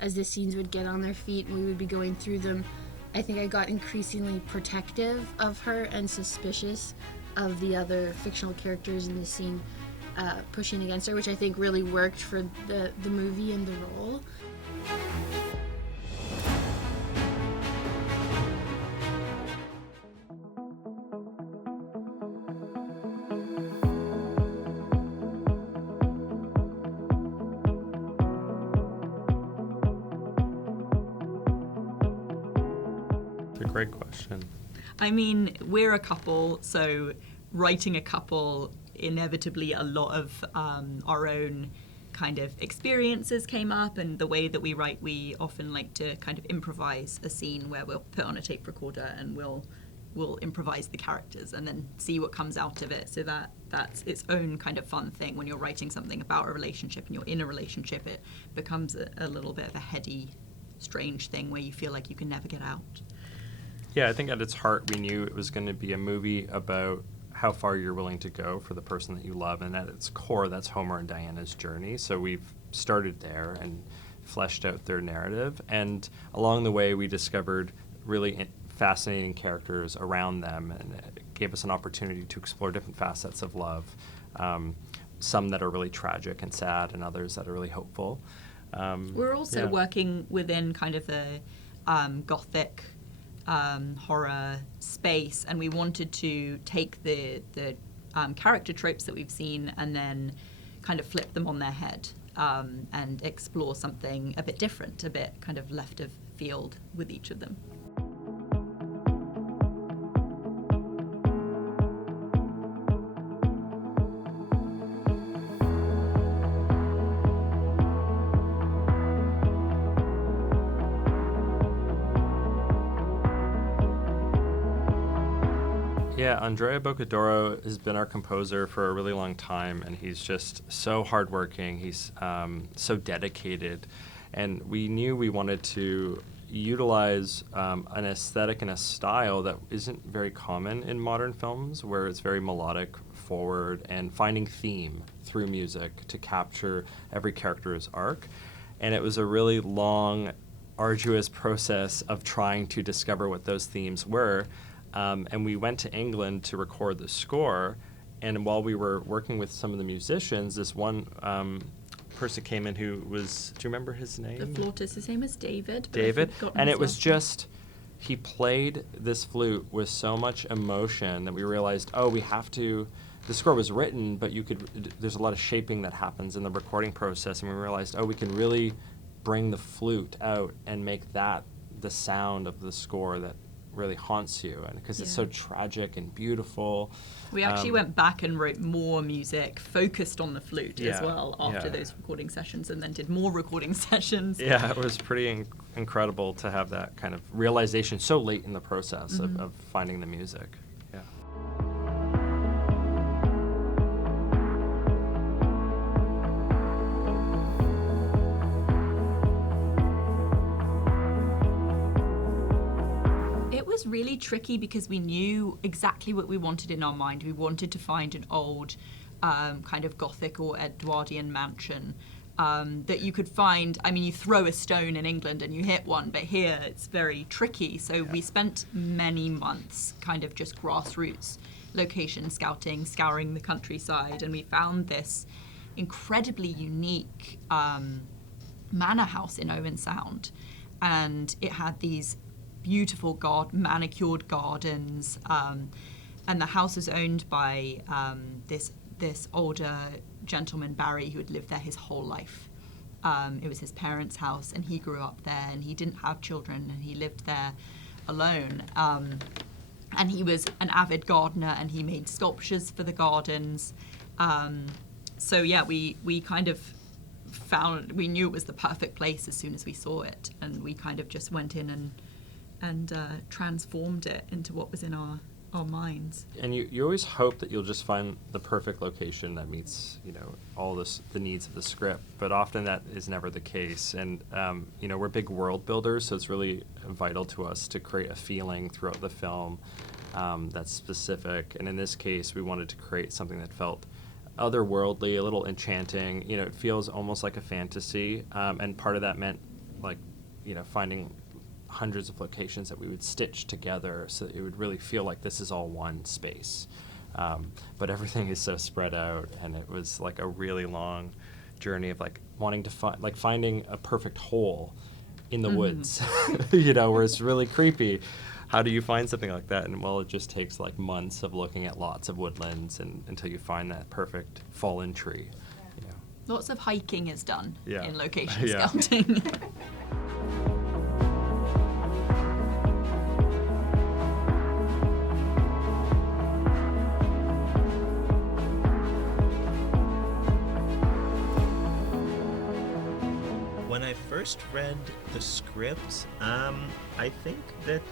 as the scenes would get on their feet and we would be going through them, I think I got increasingly protective of her and suspicious of the other fictional characters in the scene pushing against her, which I think really worked for the movie and the role. Great question. I mean, we're a couple, so writing a couple, inevitably a lot of our own kind of experiences came up, and the way that we write, we often like to kind of improvise a scene where we'll put on a tape recorder and we'll improvise the characters and then see what comes out of it. So that's its own kind of fun thing. When you're writing something about a relationship and you're in a relationship, it becomes a little bit of a heady, strange thing where you feel like you can never get out. Yeah, I think at its heart, we knew it was going to be a movie about how far you're willing to go for the person that you love. And at its core, that's Homer and Diana's journey. So we've started there and fleshed out their narrative. And along the way, we discovered really fascinating characters around them. And it gave us an opportunity to explore different facets of love, some that are really tragic and sad and others that are really hopeful. We're also working within kind of the gothic horror space, and we wanted to take the character tropes that we've seen and then kind of flip them on their head and explore something a bit different, a bit kind of left of field with each of them. Yeah, Andrea Boccadoro has been our composer for a really long time, and he's just so hardworking. He's so dedicated, and we knew we wanted to utilize an aesthetic and a style that isn't very common in modern films, where it's very melodic, forward, and finding theme through music to capture every character's arc. And it was a really long, arduous process of trying to discover what those themes were. And we went to England to record the score, and while we were working with some of the musicians, this one person came in who was, do you remember his name? The flautist, his name is David. David, and it was just, he played this flute with so much emotion that we realized, we have to, the score was written, but there's a lot of shaping that happens in the recording process, and we realized, we can really bring the flute out and make that the sound of the score that really haunts you, and because it's so tragic and beautiful. We actually went back and wrote more music focused on the flute as well after those recording sessions, and then did more recording sessions. Yeah, it was pretty incredible to have that kind of realization so late in the process of finding the music. Yeah. Really tricky because we knew exactly what we wanted in our mind. We wanted to find an old kind of Gothic or Edwardian mansion that you could find. I mean, you throw a stone in England and you hit one, but here it's very tricky. So we spent many months kind of just grassroots location scouting, scouring the countryside, and we found this incredibly unique manor house in Owen Sound. And it had these beautiful manicured gardens, and the house was owned by this older gentleman, Barry, who had lived there his whole life. It was his parents' house, and he grew up there, and he didn't have children, and he lived there alone. And he was an avid gardener, and he made sculptures for the gardens. So yeah, we kind of we knew it was the perfect place as soon as we saw it, and we kind of just went in and transformed it into what was in our minds. And you always hope that you'll just find the perfect location that meets, all the needs of the script, but often that is never the case. And, we're big world builders, so it's really vital to us to create a feeling throughout the film that's specific. And in this case, we wanted to create something that felt otherworldly, a little enchanting. It feels almost like a fantasy, and part of that meant like, finding hundreds of locations that we would stitch together so that it would really feel like this is all one space. But everything is so spread out, and it was like a really long journey of like wanting to finding a perfect hole in the woods, where it's really creepy. How do you find something like that? And well, it just takes like months of looking at lots of woodlands until you find that perfect fallen tree. Lots of hiking is done Yeah. in location Yeah. scouting. When I first read the script, I think that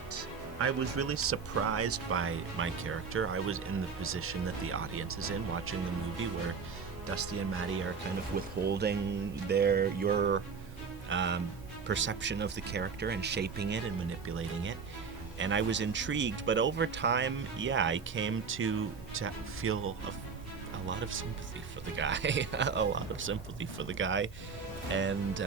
I was really surprised by my character. I was in the position that the audience is in, watching the movie, where Dusty and Maddie are kind of withholding your perception of the character and shaping it and manipulating it. And I was intrigued, but over time, I came to feel a lot of sympathy for the guy. A lot of sympathy for the guy. And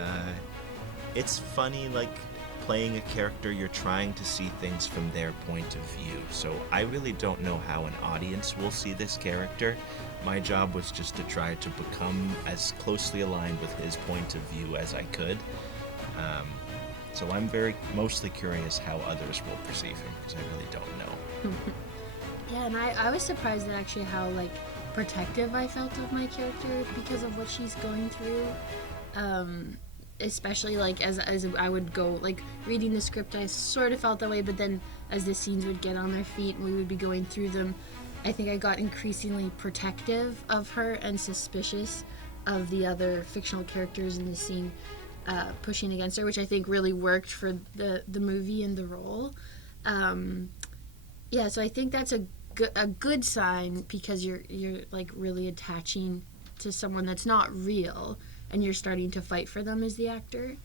it's funny, like, playing a character, you're trying to see things from their point of view. So I really don't know how an audience will see this character. My job was just to try to become as closely aligned with his point of view as I could. So I'm mostly curious how others will perceive him, because I really don't know. Yeah, and I was surprised at actually how like protective I felt of my character because of what she's going through. Especially like as I would go like reading the script, I sort of felt that way, but then as the scenes would get on their feet and we would be going through them, I think I got increasingly protective of her and suspicious of the other fictional characters in the scene pushing against her, which I think really worked for the movie and the role. So I think that's a good sign, because you're like really attaching to someone that's not real, and you're starting to fight for them as the actor.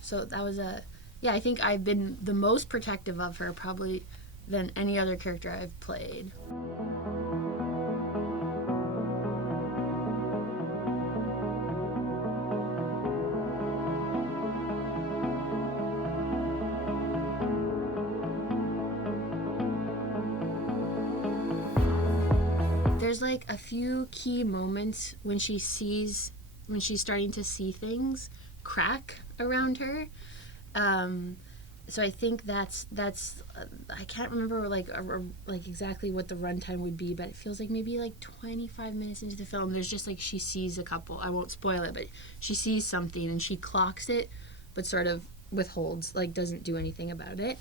So that was I think I've been the most protective of her probably than any other character I've played. There's like a few key moments when she's starting to see things crack around her. So I think that's I can't remember like exactly what the runtime would be, but it feels like maybe like 25 minutes into the film, there's just like she sees a couple. I won't spoil it, but she sees something and she clocks it, but sort of withholds, like doesn't do anything about it.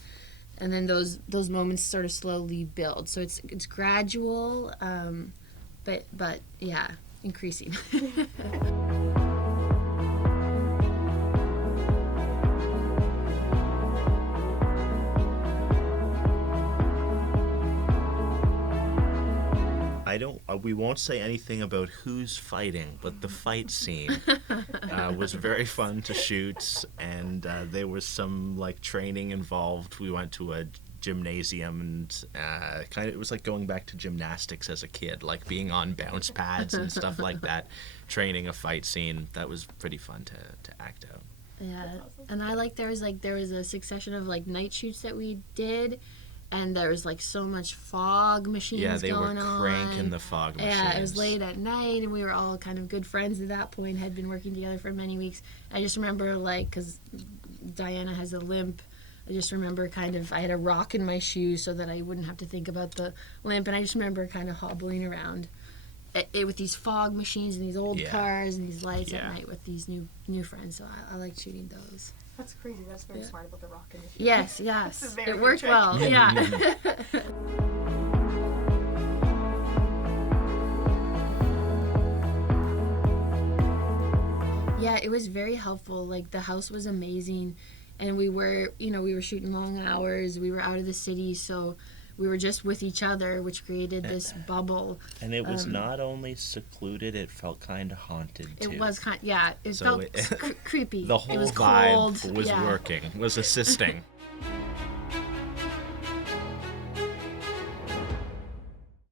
And then those moments sort of slowly build. So it's gradual, but yeah, increasing. We won't say anything about who's fighting, but the fight scene was very fun to shoot, and there was some like training involved. We went to a gymnasium, and it was like going back to gymnastics as a kid, like being on bounce pads and stuff like that, training a fight scene. That was pretty fun to act out. Yeah, and I like there was a succession of like night shoots that we did, and there was like so much fog machines going on. Yeah, they were cranking the fog machines. Yeah, it was late at night, and we were all kind of good friends at that point, had been working together for many weeks. I just remember, like, because Diana has a limp, I just remember I had a rock in my shoe so that I wouldn't have to think about the limp, and I just remember kind of hobbling around with these fog machines and these old cars and these lights at night with these new friends, so I liked shooting those. That's crazy. That's very smart about the rock in the shoe. Yes. Very It worked trick. well. Yeah. Yeah, it was very helpful. Like, the house was amazing, and we were shooting long hours. We were out of the city, so we were just with each other, which created this bubble. And it was not only secluded, it felt kind of haunted, too. It was it So felt creepy. The whole it was vibe cold. was working, was assisting.